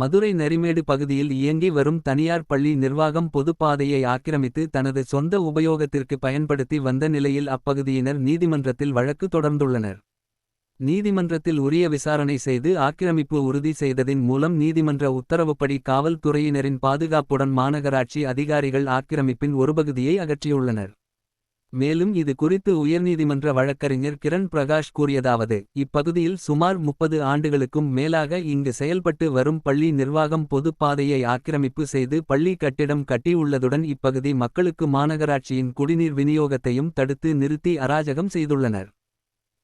மதுரை நரிமேடு பகுதியில் இயங்கி வரும் தனியார் பள்ளி நிர்வாகம் பொதுப்பாதையை ஆக்கிரமித்து தனது சொந்த உபயோகத்திற்கு பயன்படுத்தி வந்த நிலையில் அப்பகுதியினர் நீதிமன்றத்தில் வழக்கு தொடர்ந்துள்ளனர். நீதிமன்றத்தில் உரிய விசாரணை செய்து ஆக்கிரமிப்பு உறுதி செய்ததின் மூலம் நீதிமன்ற உத்தரவுப்படி காவல்துறையினரின் பாதுகாப்புடன் மாநகராட்சி அதிகாரிகள் ஆக்கிரமிப்பின் ஒரு பகுதியை அகற்றியுள்ளனர். மேலும் இது குறித்து உயர்நீதிமன்ற வழக்கறிஞர் கிரண் பிரகாஷ் கூறியதாவது: இப்பகுதியில் சுமார் 30 ஆண்டுகளுக்கும் மேலாக இங்கு செயல்பட்டு வரும் பள்ளி நிர்வாகம் பொது பாதையை ஆக்கிரமிப்பு செய்து பள்ளி கட்டிடம் கட்டியுள்ளதுடன் இப்பகுதி மக்களுக்கு மாநகராட்சியின் குடிநீர் விநியோகத்தையும் தடுத்து நிறுத்தி அராஜகம் செய்துள்ளனர்.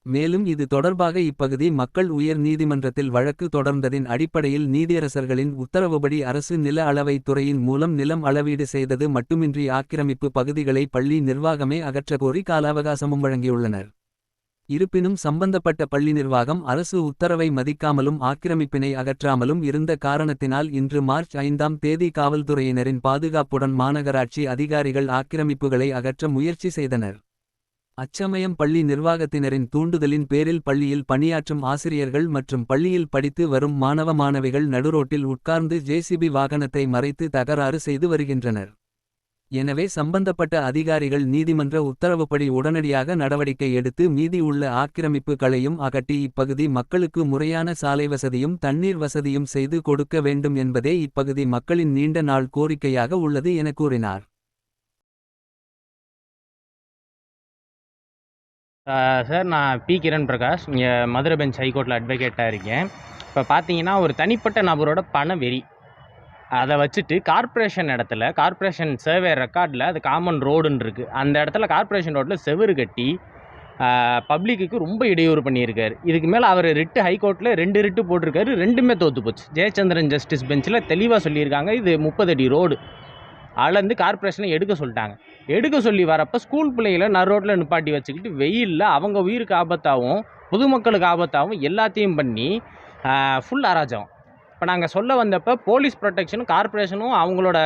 மேலும் இது தொடர்பாக இப்பகுதி மக்கள் உயர் நீதிமன்றத்தில் வழக்கு தொடர்ந்ததின் அடிப்படையில் நீதியரசர்களின் உத்தரவுபடி அரசு நில அளவைத் துறையின் மூலம் நிலம் அளவீடு செய்தது மட்டுமின்றி ஆக்கிரமிப்பு பகுதிகளை பள்ளி நிர்வாகமே அகற்றக்கோரி கால அவகாசமும் வழங்கியுள்ளனர். இருப்பினும் சம்பந்தப்பட்ட பள்ளி நிர்வாகம் அரசு உத்தரவை மதிக்காமலும் ஆக்கிரமிப்பினை அகற்றாமலும் இருந்த காரணத்தினால் இன்று மார்ச் 5ஆம் தேதி காவல்துறையினரின் பாதுகாப்புடன் மாநகராட்சி அதிகாரிகள் ஆக்கிரமிப்புகளை அகற்ற முயற்சி செய்தனர். அச்சமயம் பள்ளி நிர்வாகத்தினரின் தூண்டுதலின் பேரில் பள்ளியில் பணியாற்றும் ஆசிரியர்கள் மற்றும் பள்ளியில் படித்து வரும் மாணவ மாணவிகள் நடுரோட்டில் உட்கார்ந்து ஜேசிபி வாகனத்தை மறைத்து தகராறு செய்து வருகின்றனர். எனவே சம்பந்தப்பட்ட அதிகாரிகள் நீதிமன்ற உத்தரவுப்படி உடனடியாக நடவடிக்கை எடுத்து மீதி உள்ள ஆக்கிரமிப்புகளையும் அகற்றி இப்பகுதி மக்களுக்கு முறையான சாலை வசதியும் தண்ணீர் வசதியும் செய்து கொடுக்க வேண்டும் என்பதே இப்பகுதி மக்களின் நீண்ட நாள் கோரிக்கையாக உள்ளது என கூறினார். சார், நான் பி. கிரண் பிரகாஷ், இங்கே மதுரை பெஞ்ச் ஹைகோர்ட்டில் அட்வொகேட்டாக இருக்கேன். இப்போ பார்த்தீங்கன்னா, ஒரு தனிப்பட்ட நபரோட பண வெறி அதை வச்சுட்டு கார்ப்பரேஷன் இடத்துல, கார்ப்பரேஷன் சர்வே ரெக்கார்டில் அது காமன் ரோடுன்னு இருக்குது, அந்த இடத்துல கார்ப்பரேஷன் ரோட்டில் செவுறு கட்டி பப்ளிக்கு ரொம்ப இடையூறு பண்ணியிருக்காரு. இதுக்கு மேலே அவர் ரிட்டு ஹைகோர்ட்டில் 2 ரிட்டு போட்டிருக்காரு, 2மே தோற்று போச்சு. ஜெயச்சந்திரன் ஜஸ்டிஸ் பெஞ்சில் தெளிவாக சொல்லியிருக்காங்க, இது 30 அடி ரோடு அளந்து கார்ப்பரேஷனை எடுக்க சொல்லிட்டாங்க. எடுக்க சொல்லி வரப்போ ஸ்கூல் பிள்ளைகளை நரோட்டில் நிப்பாட்டி வச்சுக்கிட்டு வெயிலில் அவங்க உயிருக்கு ஆபத்தாகவும் பொதுமக்களுக்கு ஆபத்தாகவும் எல்லாத்தையும் பண்ணி ஃபுல் அராஜகம். இப்போ நாங்கள் சொல்ல வந்தப்போ போலீஸ் ப்ரொடெக்ஷனும் கார்ப்பரேஷனும் அவங்களோட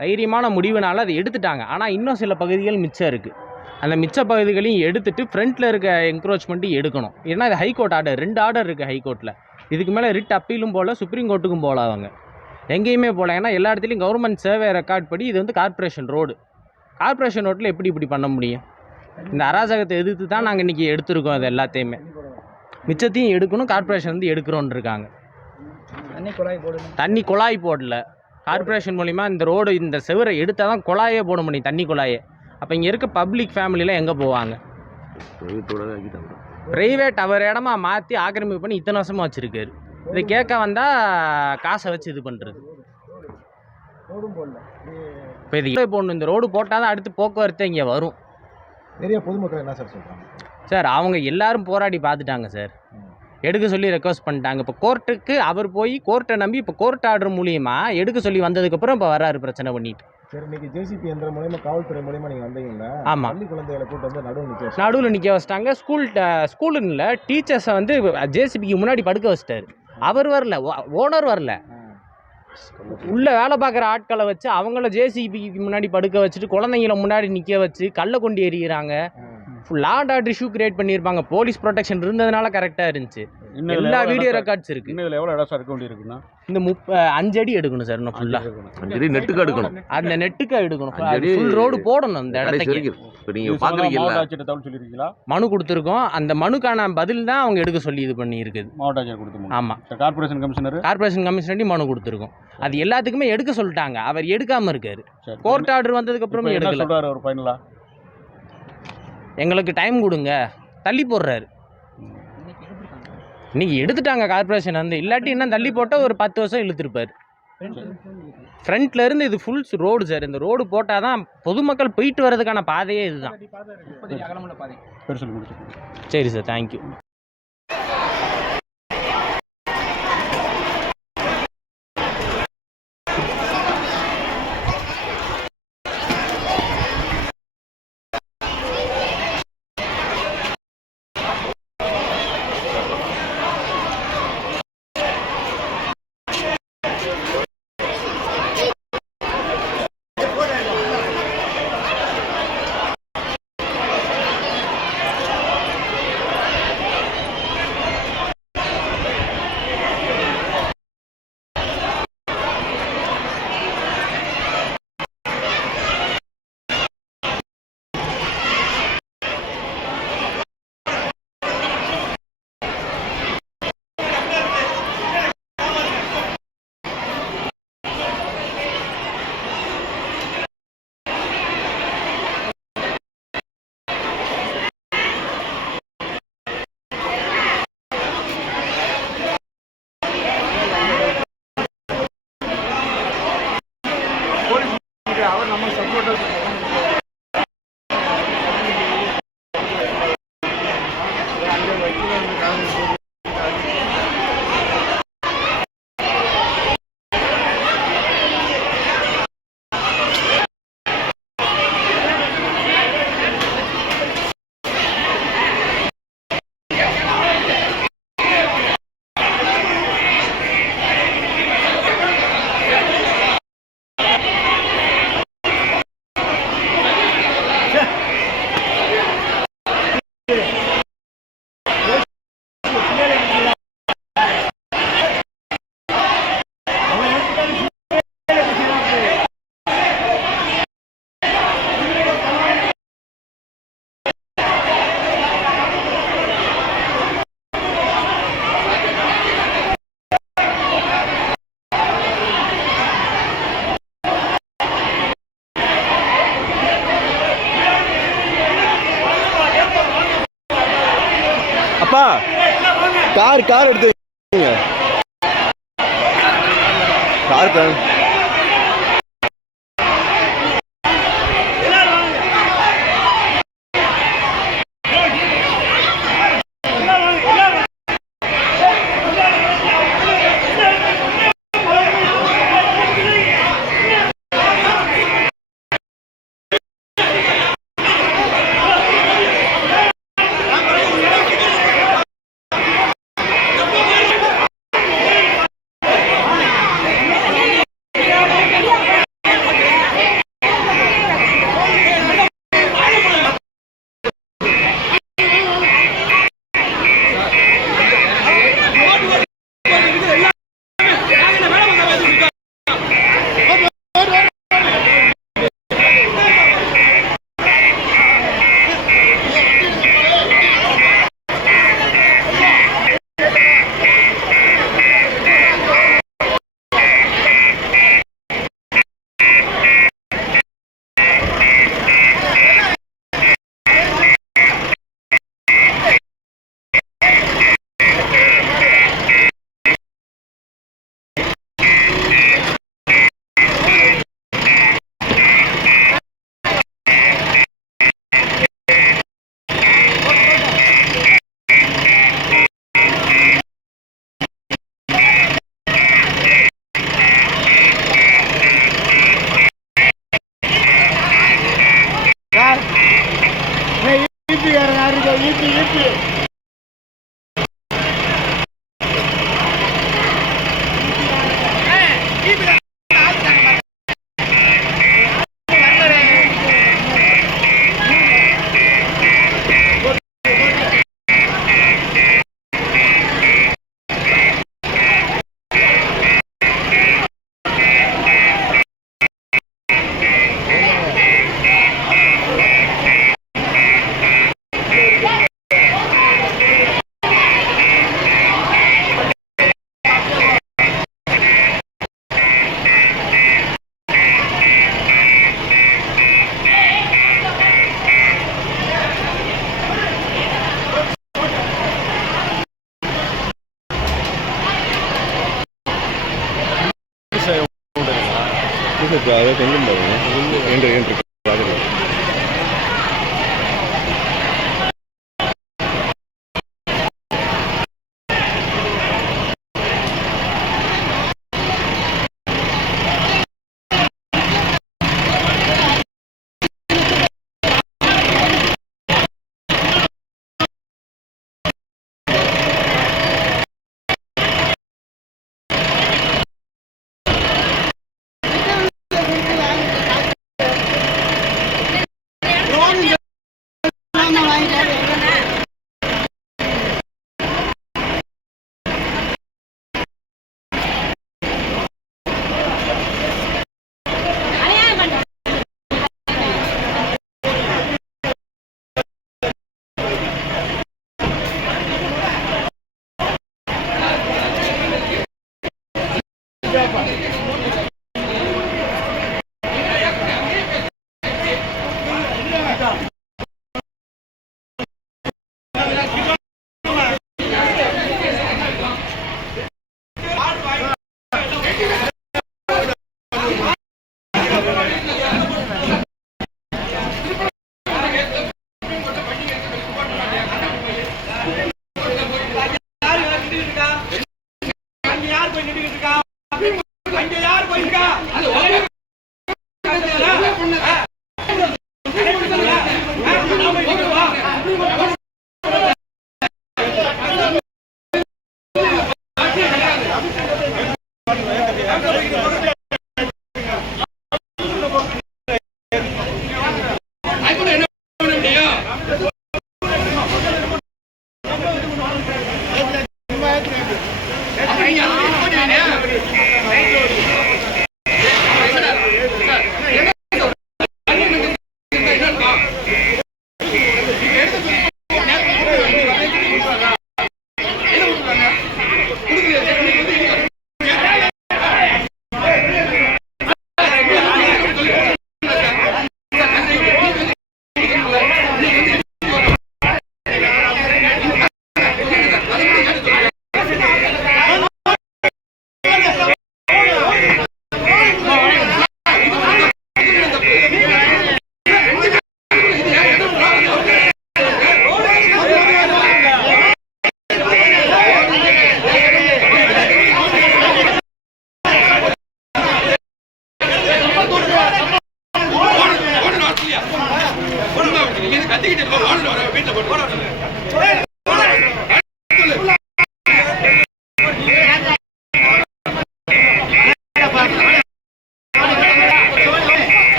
தைரியமான முடிவுனால அதை எடுத்துட்டாங்க. ஆனால் இன்னும் சில பகுதிகள் மிச்சம் இருக்குது. அந்த மிச்ச பகுதிகளையும் எடுத்துகிட்டு ஃப்ரண்ட்டில் இருக்க என்க்ரோச்மெண்ட்டும் எடுக்கணும். ஏன்னா இது ஹைகோர்ட் ஆர்டர், 2 ஆர்டர் இருக்குது ஹைகோர்ட்டில். இதுக்கு மேலே ரிட் அப்பீலும் போல் சுப்ரீம் கோர்ட்டுக்கும் போகல, அவங்க எங்கேயுமே போகல. ஏன்னா எல்லா இடத்துலையும் கவர்மெண்ட் சர்வே ரெக்கார்ட் படி இது வந்து கார்ப்பரேஷன் ரோடு. கார்ப்பரேஷன் ரோட்டில் இப்படி பண்ண முடியும்? இந்த அராஜகத்தை எதிர்த்து தான் நாங்கள் இன்றைக்கி எடுத்துருக்கோம். அது எல்லாத்தையுமே மிச்சத்தையும் எடுக்கணும், கார்ப்பரேஷன் வந்து எடுக்கிறோன்னு இருக்காங்க. தண்ணி குழாய் போடல. கார்ப்பரேஷன் மூலிமா இந்த ரோடு, இந்த செவரை எடுத்தால் தான் குழாயே போட முடியும், தண்ணி குழாயே. அப்போ இங்கே இருக்க பப்ளிக் ஃபேமிலியில் எங்கே போவாங்க? ப்ரைவேட் அவர் இடமா மாற்றி ஆக்கிரமிப்பு பண்ணி இத்தனை வருஷமாக வச்சுருக்காரு. இதை கேட்க வந்தால் காசை வச்சு இது பண்ணுறது. இப்போ இது போடணும், இந்த ரோடு போட்டால் தான் அடுத்து போக்குவரத்து இங்கே வரும். நிறைய பொதுமக்கள் என்ன சார் சொல்கிறாங்க? சார், அவங்க எல்லாரும் போராடி பார்த்துட்டாங்க சார், எடுக்க சொல்லி ரெக்வஸ்ட் பண்ணிட்டாங்க. இப்போ கோர்ட்டுக்கு அவர் போய் கோர்ட்டை நம்பி இப்போ கோர்ட் ஆர்டர் மூலியமாக எடுக்க சொல்லி வந்ததுக்கப்புறம் இப்போ வராரு பிரச்சனை பண்ணிட்டு. சரி, இன்னைக்கு ஜேசிபி எந்திரம் மூலயமா காவல்துறை மூலயமா நீங்கள் வந்தீங்களா? ஆமாம், பள்ளி குழந்தைகளை கூட்டு வந்து நடுவில் நிற்க வச்சிட்டாங்க. ஸ்கூலுன்னு இல்லை, டீச்சர்ஸை வந்து ஜேசிபிக்கு முன்னாடி படுக்க வச்சிட்டாரு. அவர் வரல, ஓனர் வரல, உள்ள வேலை பார்க்குற ஆட்களை வச்சு அவங்கள ஜேசிபிக்கு முன்னாடி படுக்க வச்சுட்டு குழந்தைங்கள முன்னாடி நிற்க வச்சு கல்லை கொண்டு எறிகிறாங்க. Law and order issue create பண்ணியிருப்பாங்க. போலீஸ் ப்ரொடெக்ஷன் இருந்ததுனால கரெக்டாக இருந்துச்சு. எல்லா வீடியோ ரெக்கார்ட்ஸ் இருக்குது. இன்னும் எவ்வளோ இடம் சார் இருக்க வேண்டியிருக்குன்னா இந்த 5 அடி எடுக்கணும் சார். இன்னும் ஃபுல்லாக 5 அடி நெட்டுக்கு எடுக்கணும். அந்த நெட்டுக்கு எடுக்கணும். ஃபுல் ரோடு போடணும் அந்த இடத்துக்கு. சொல்லியிருக்கீங்களா? மனு கொடுத்துருக்கோம். அந்த மனுக்கான பதில் தான் அவங்க எடுக்க சொல்லி இது பண்ணி இருக்குது. மாவட்ட ஆட்சியர் கொடுத்து. ஆமாம், கார்பரேஷன் கமிஷனர்டி மனு கொடுத்துருக்கோம். அது எல்லாத்துக்குமே எடுக்க சொல்லிட்டாங்க. அவர் எடுக்காமல் இருக்காரு. கோர்ட் ஆர்டர் வந்ததுக்கு அப்புறமே எடுக்கல. ஒரு ஃபைனலா எங்களுக்கு டைம் கொடுங்க, தள்ளி போடுறாரு. இன்னைக்கு எடுத்துட்டாங்க கார்பரேஷன் வந்து. இல்லாட்டி இன்னும் தள்ளி போட்டால் ஒரு 10 வருஷம் இழுத்துருப்பார். ஃப்ரண்ட்ல இருந்து இது ஃபுல் ரோடு சார். இந்த ரோடு போட்டால் தான் பொதுமக்கள் போயிட்டு வர்றதுக்கான பாதையே இதுதான். சரி சார், தேங்க்யூ. நம்ம சப்போர்ட்டாக அப்பா கார் எடுத்து கார் கொஞ்சம்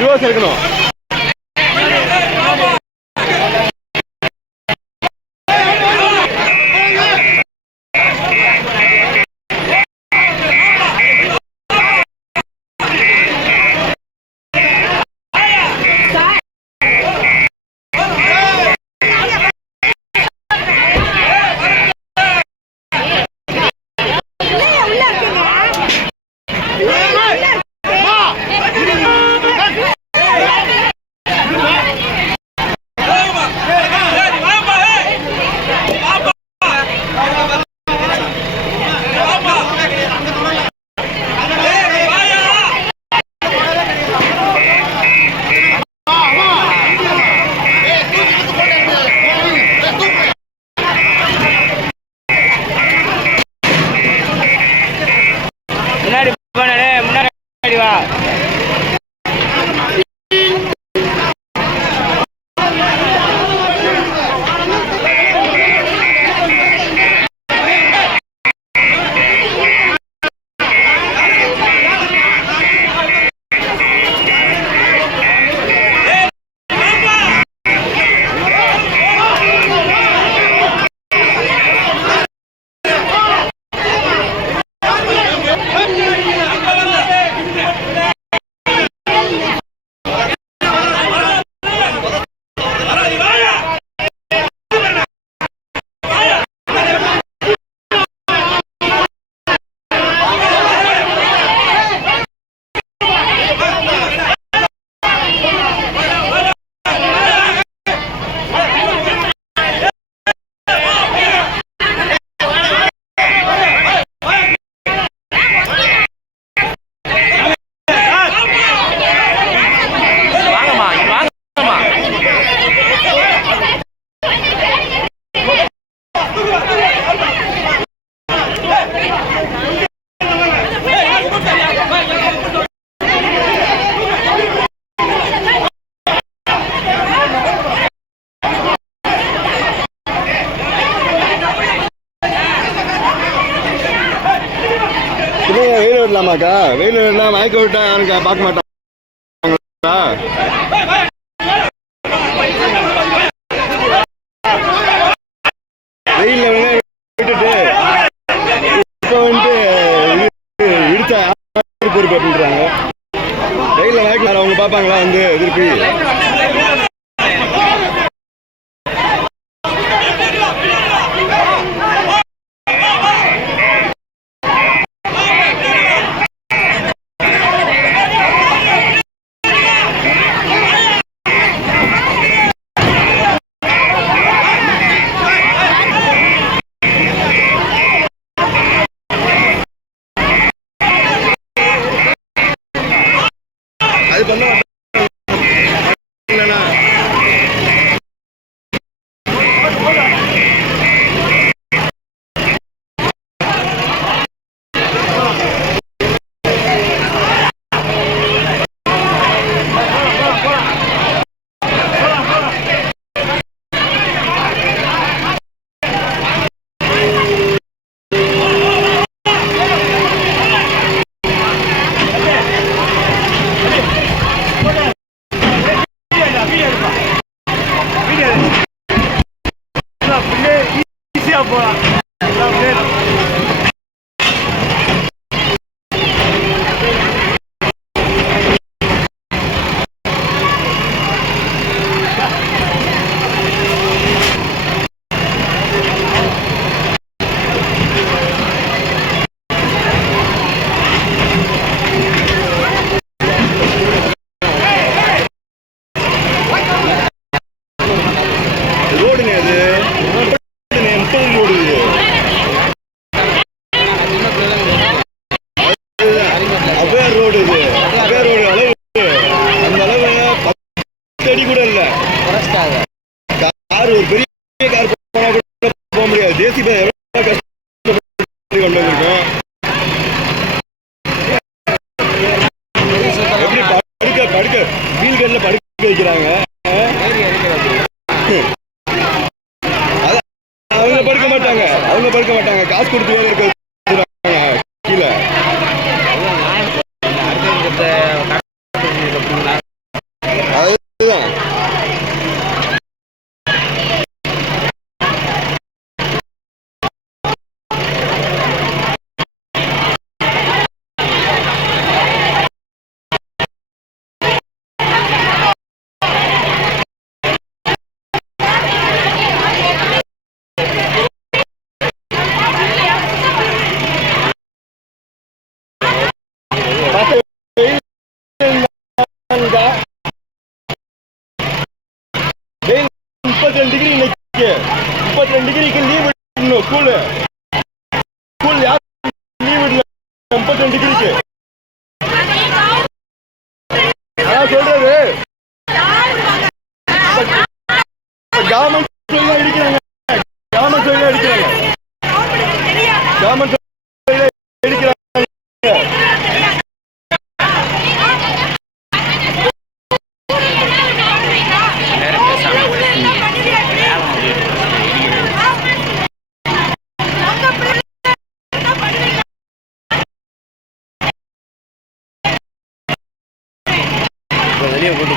ரிவர்ஸ் இருக்கணும். வெயில் விடலாமாக்கா? வெயில் விடலாம் மயக்க விட்டா எனக்கு பார்க்க மாட்டாங்களா? வெயில்ல விட்டுட்டு இப்போ வந்துட்டு இடிச்சா பொறுப்பு அப்படின்றாங்க. வெயில்ல மயக்க அவங்க பார்ப்பாங்களா வந்து திருப்பி? அது பண்ண இல்லைண்ணா. ரோடு அடிக்கிறாங்க. அவங்க படுக்க மாட்டாங்க, காசு கொடுத்து வேலை இருக்க கீழே. அதுதான் வெயில் 32 டிகிரி இன்னைக்கு. 32 டிகிரிக்கு லீவ் விடணும். ஸ்கூல் யார் லீவ் விடல 32 டிகிரிக்கு. அதான் சொல்றது கவர்மெண்ட் சொல்ல அடிக்கிறாங்க. கவர்மெண்ட் சொல்ல அடிக்கிறாங்க. கவர்மெண்ட் சொல்ல அடிக்கிறாங்க. வெளியே கூட்டு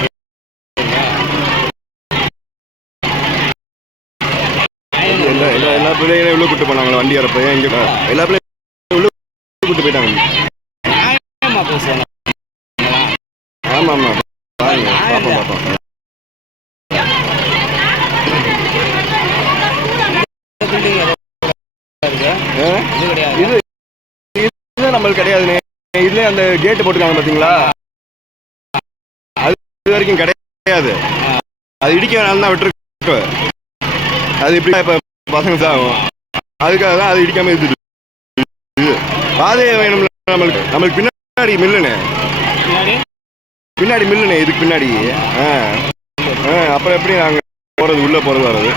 எல்லா பிள்ளைகளையும் உள்ள கூட்டு போனாங்களா? வண்டி வரப்ப இங்க எல்லா பிள்ளைகளும் உள்ள கூட்டு போயிட்டாங்க. ஆமா ஆமா பாருங்க, பாப்போம். இது நம்மளுக்கு கிடையாதுண்ணே. இதுல அந்த கேட்டு போட்டுருக்காங்க பாத்தீங்களா, அது இது வரைக்கும் கிடையாது. அது இடிக்க வேணாம் தான் விட்டுருக்கு. அது இப்படி இப்ப பசங்க சாகும், அதுக்காக தான் அது இடிக்காம இருந்துட்டு. பாதையை வேணும்ல நம்மளுக்கு பின்னாடி மில்லுண்ணே, இதுக்கு பின்னாடி. அப்புறம் எப்படி நாங்க போறது, உள்ள போறது வர்றது?